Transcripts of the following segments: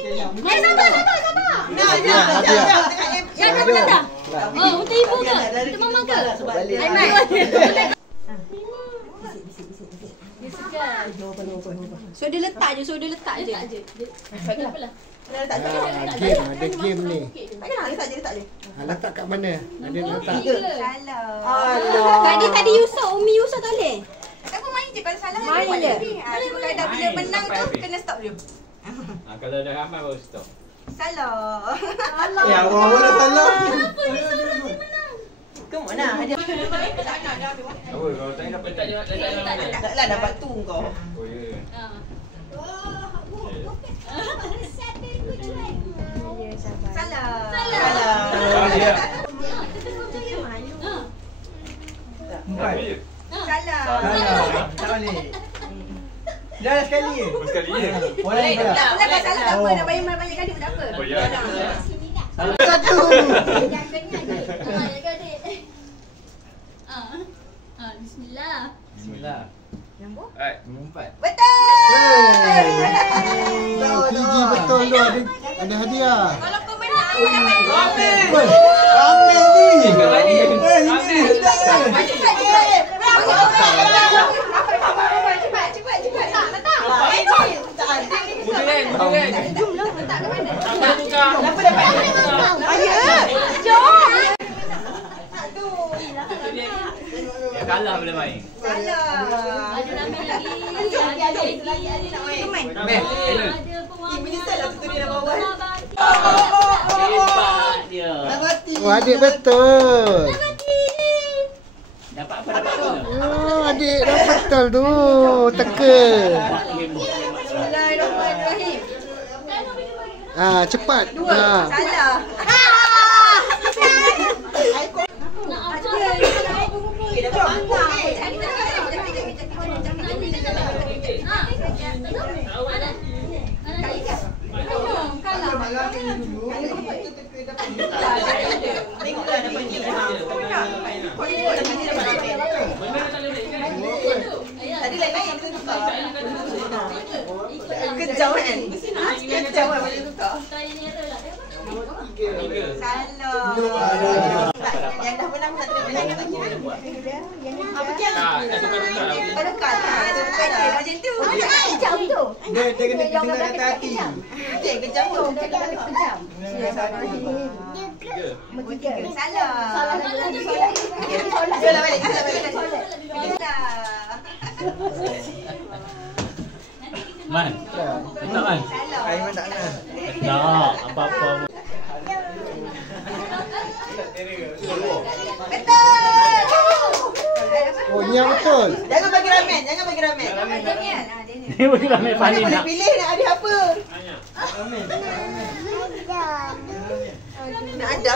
Sabar. Ya, kamu dah. Oh, untuk ibu ke? Untuk mama ke? Aiman. So dia letak je, Ada game ni. Letak je. Letak kat mana? Ada letak. Salah. Tadi Umi Yusof tak boleh. Apa main je kalau salah Main je. Cuma kadang bila menang tu kena stop dia. Kalau dah ramai baru stop. Salah. Ya, awak dah salah. Apa dia suruh si menang? Come on lah. Dia Apa kalau tak dapat tak je. taklah dapat tu kau. Oh ya. Salah. Empat. Salah. Tak boleh. Dah sekali je. Sekali je. Orang yang Tak salah. boleh kalau salah tak apa. Nak bayar banyak kali pun tak apa. Oh ya. Satu. Bismillah. Bismillah. Hai. Nombor empat. Betul. Gigi betul tu. Ada hadiah. Kalau kau menang kau dapat Ramai ni. Kalah boleh main. Ada ramai lagi. Ada pewangi. Hebat dia. Oh, adik betul. Dapat apa? Oh, adik dah betul tu. Teka. Bismillahirrahmanirrahim. Cepat. Salah. Tadi lain-lain kita tukar. Kejam kan? Kejam kan boleh tukar. Salah. Yang dah menang tak terima lagi tak kira. Apa yang? Kau dekat. Macam tu. Kejam tu. Dia kena dengar kata hati. Okey, kejam tu. Kejam. Salah. Salah lagi. Salah balik. Salah. Man. Tak man. Aiman tak nak. Tak, apa-apa. Betul. Oh, ni yang betul. Jangan bagi ramen. Dia bagi ramai paling Boleh nak. pilih nak ada apa. Nak ada.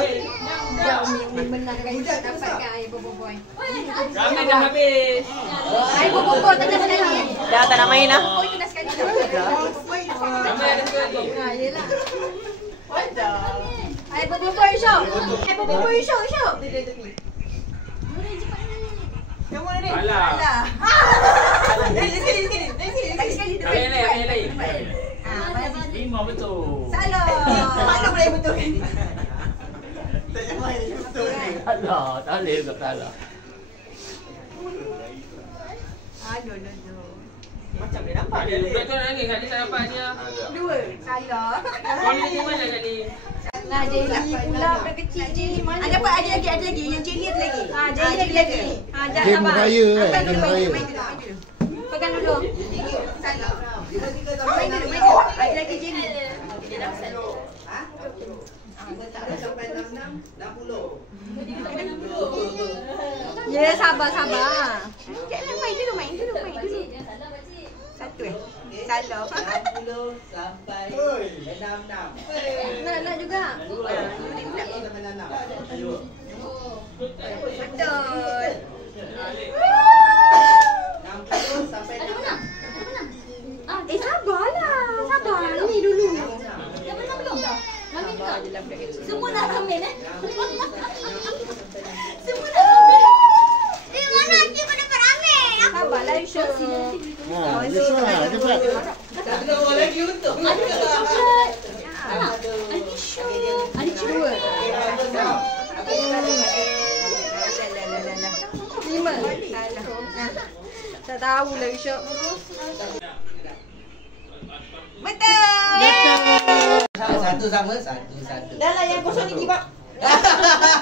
Umi menangkan kita dapatkan air boboiboy. Ramai dah habis. Air boboiboy tak ada sekali. Dah tak nak main lah. Oh, itu dah sekali dah. Ramai ada sekali. Yelah. Air boboiboy Syok. Air boboiboy Syok. Kamu ada ni? Salah. Dari sekali. Yang lain. Lima betul. Salah. Maklum boleh betul kan? Salah, tak boleh juga salah. Aduh. Macam dia nampak Ada dia. betul nangis kat dia tak dapat dia. Dua. Salah. Kau ni mana kat ni? Nah, jelly pula dah kecil. Jelly mana? Ada apa? Ada lagi. Yang jelly ada lagi. Jelly ada lagi. Jangan Game sabar. raya kan? Main Game dulu. raya. Pegang dulu. Salah. Main dulu. Ada lagi jelly. Ya, sabar. Jangan main dulu. Satu Salah. 60 sampai 66. Nak juga. Betul. 60 sampai 66. Sabar. Ni dulu. Dah menang belum? Ramen tak? Semua dah ramen Semua dah ramen. Mana Aci kau dapat ramen? Sabarlah Yusuf. Cepat. Ada orang lagi untuk. Ada coklat. Tak tahu lah Syok. Betul. Satu sama, satu. Dah lah yang kosong ni kibak.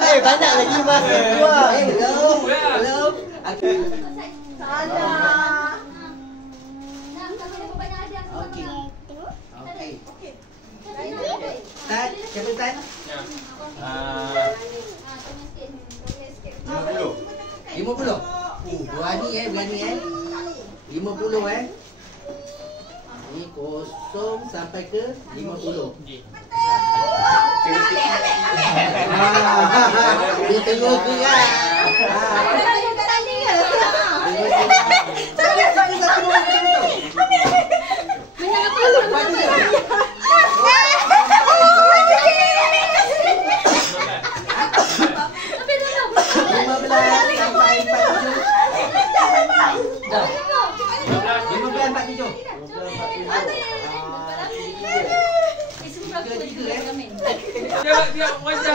Banyak lagi masa. Belum. Salah. Okey. Start, siapa start? 50. Berani 50 Ni kosong sampai ke 50. Dia tengok ke kan?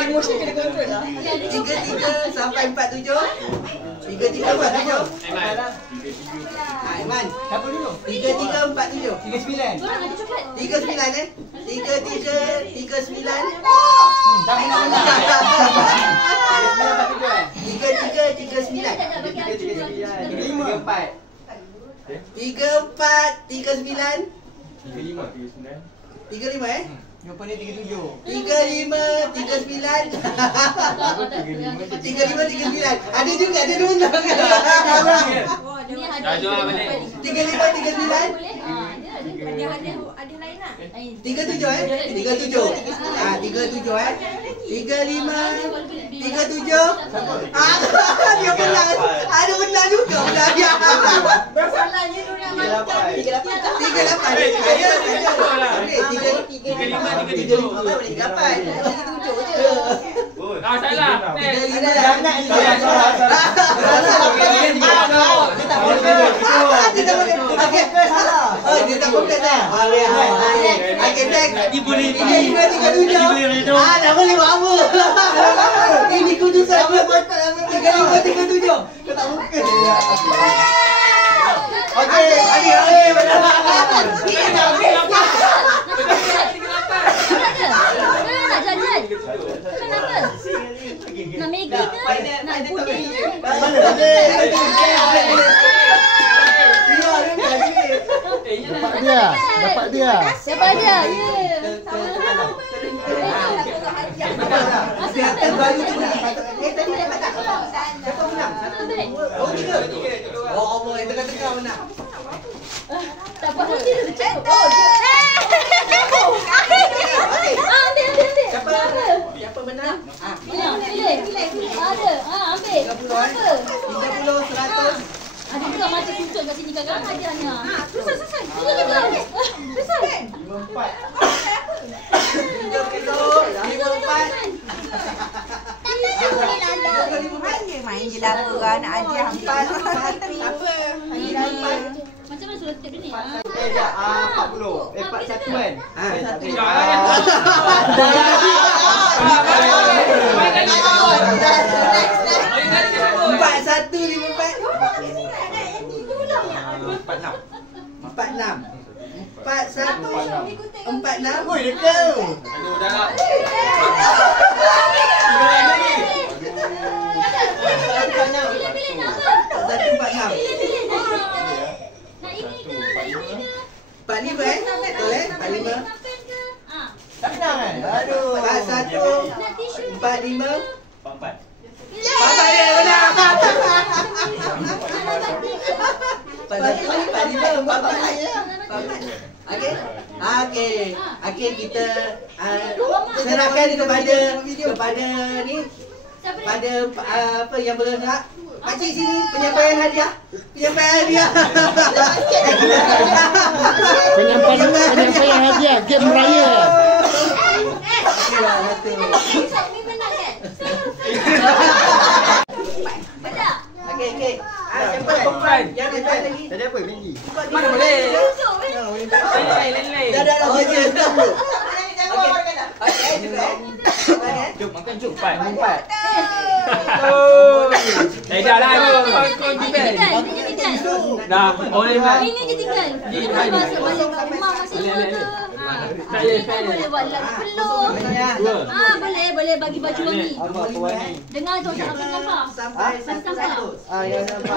Emosi kena kontrol lah. 33 sampai 47. 33 buat 7. Aiman. Siapa dulu? 33 47. 39. 39 33 39. Sama nak. 33 39. 35 Jawapan dia 37. 35 39. 35 39. Ada juga dia undang. Dah jual balik. 35 39. Ada lain lah. 37 37. 37 35 37. Dia benar. Ada benar juga benar dia. Masalahnya diorang macam 35 37 je. Salah. Dia tak boleh dah. Okey, next. Diberi 37. Dah boleh buat apa? Ini kudusan 35 37. Kau tak mungkin. Okey, adik. Nak jajan? Kenapa? Nak Maggi ke? Nak puding ke? Dapat dia. Dapat dia. Siapa baru tu ni? Tadi dapat tak? Siapa menang? Oh, 3. Oh Allah, yang tengah-tengah menang. Tak apa hati dia bercakap. Oh, ambil. Siapa menang? Pilih. Ada. Ambil. 30, 100. Ada juga macam kucuk kat sini kadang-kadang hadiahnya. Selesai. Selesai. 54. main je lagu kan nak hadiah 4. Apa? Macam mana suruh tip ni? 40. 41 kan? Oi, dekat. Aduh, dah lah. Pilih nama. 146. Nak ini ke? Nak ini ke? 45 betul 45. Tak kenal kan? Aduh. 41 45 4. Papa dia benar. 45 Papa saya. Okey kita serahkan kepada ni pada apa yang berhak. Pakcik sini penyampaian hadiah. Penyampaian hadiah game raya. Okeylah satu. Ni menang kan? Ada? Okey. Siapa yang dapat lagi? Tadi apa? Maggi? Mana boleh? Lain. Dah baca. Jom makan jom 4. Dah lah. Kau Ini bidan. Dah, boleh buat. Ini je tinggal. Kita masuk balik kat rumah masing-masing ke. Boleh buat lagi peluh. Boleh bagi baju wangi. Dengar tu tak nampak. Sampai 100. Ya nampak.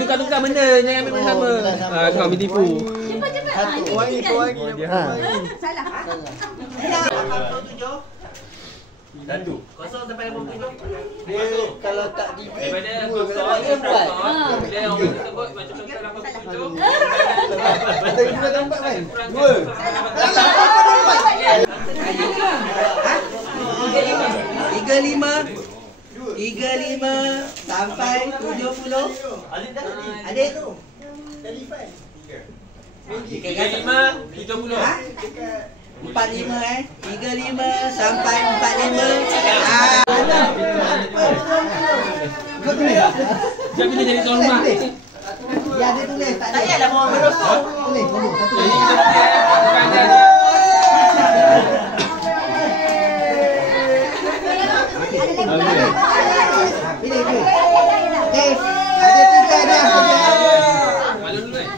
Tukar-tukar benda, jangan ambil benda sama. Kau ambil tipu. Cepat. Ini tinggal. Salah. Satu. Kosong sampai 57. Dia kalau tak di Daripada kosong ke 100, dia orang tersebut macam tukar 87. Tadi dua tempat kan? Dua. 35 sampai 70. Adik. 35, 70. 45 35 sampai 45. Kau tulis. Jangan bila jadi tuan rumah. Ya dia tulis. Tak payahlah mau merosot. Tulis. Satu. Jadi kita bukan dia. Pilih. Okey. Ada 3 dah. Malu dulu eh.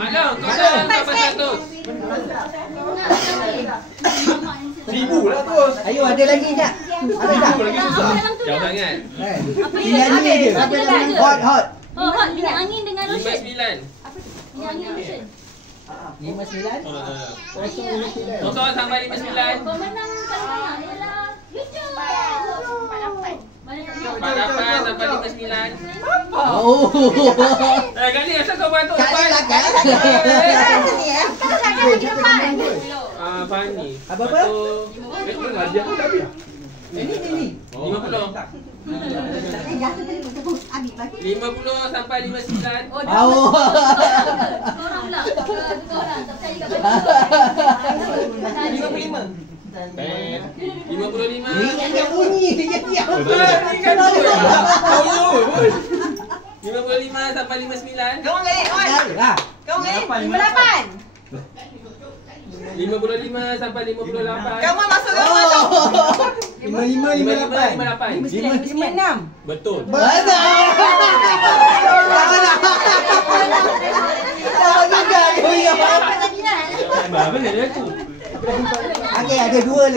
Malu, kau dah sampai 100. 1000 lah bos. Ayo ada lagi tak? Ada tak? Jauh sangat. Ini je. Hot. Hot minyak angin dengan lotion. 59. Minyak angin lotion. 59. Kosong sampai 59. Pemenang paling banyak ialah YouTube. 48 sampai 59. Oh. Kali asal kau bantu Tak sampai. ada kan? Fahmi. Apa? Ini. 50. 50 sampai 59. Oh. Korang pula. Korang tak percaya kat baju. 55. Ini yang bunyi. Ni kan tu. 55 sampai 59. Kau enggak ni, Oi. Kau enggak ni? 58. 55 sampai 58. Kau masuk, kau masuk. 55, 56. Betul. Apa dia aku? Okey, ada 2 lagi.